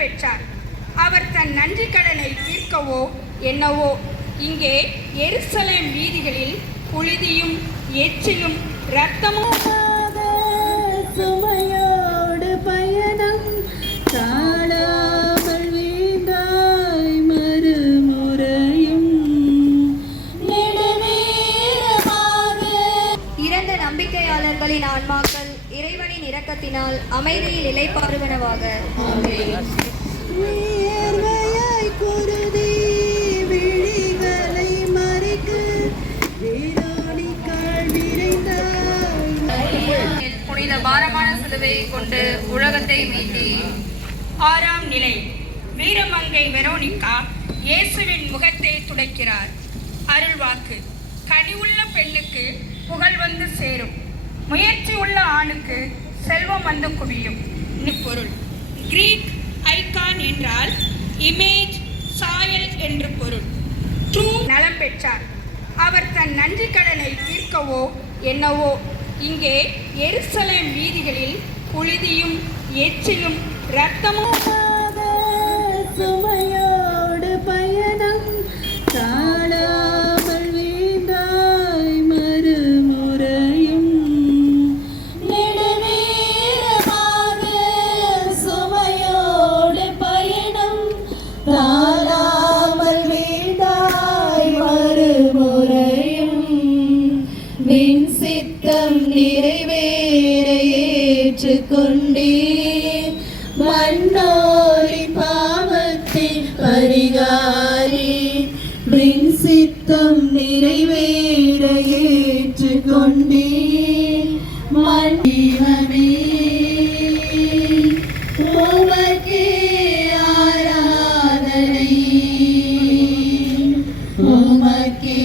பெற்றார். அவர் தன் நன்றி கடனை தீர்க்கவோ என்னவோ இங்கே எருசலேம் வீதிகளில் புழுதியும் எச்சிலும் இரத்தமும் சுமையோடு பயணம் தாழாமல் வீழ்ந்தாய் மறுமுறையும் இறந்த நம்பிக்கையாளர்களின் ஆன்மாக்கள் இறைவனின் இரக்கத்தினால் அமைதியில் இளைப்பாறுவனவாக. நேர்மையாய் குருதி விழிகளை மறைக்க வேரோனிக்கால் விரைந்தாய். புனித பாரமான சிலுவையை கொண்டு உலகத்தை மீட்டி. 6ஆம் நிலை. வீரமங்கை வெரோனிகா இயேசுவின் முகத்தை துடைக்கிறார். அருள்வாக்கு. கனிவுள்ள பெண்ணுக்கு புகழ் வந்து சேரும், முயற்சி உள்ள ஆணுக்கு செல்வம் வந்து குவியும். பொருள். கிரீக் ஐகான் என்றால் இமேஜ், சாயல் என்று பொருள். ட்ரூ நலம் பெற்றார். அவர் தன் நன்றி கடனை தீர்க்கவோ என்னவோ இங்கே எருசலேம் வீதிகளில் புழுதியும் எச்சிலும் இரத்தமும் சுமையோடு பயணம் தாழாமல் வீழ்ந்தாய் மறுமுறையும் நெடுநேரமாக சுமையோடு பயணம் தாழாமல் வீழ்ந்தாய் மறுமுறையும் நின் சித்தம் நிறைவேற ஏற்றுக்கொண்டேன் மன்னோரின் பாவத்தின் பரிகாரி நின் சித்தம் நிறைவேற ஏற்றுக்கொண்டேன் மன்னிவனே உமக்கே ஆராதனை உமக்கே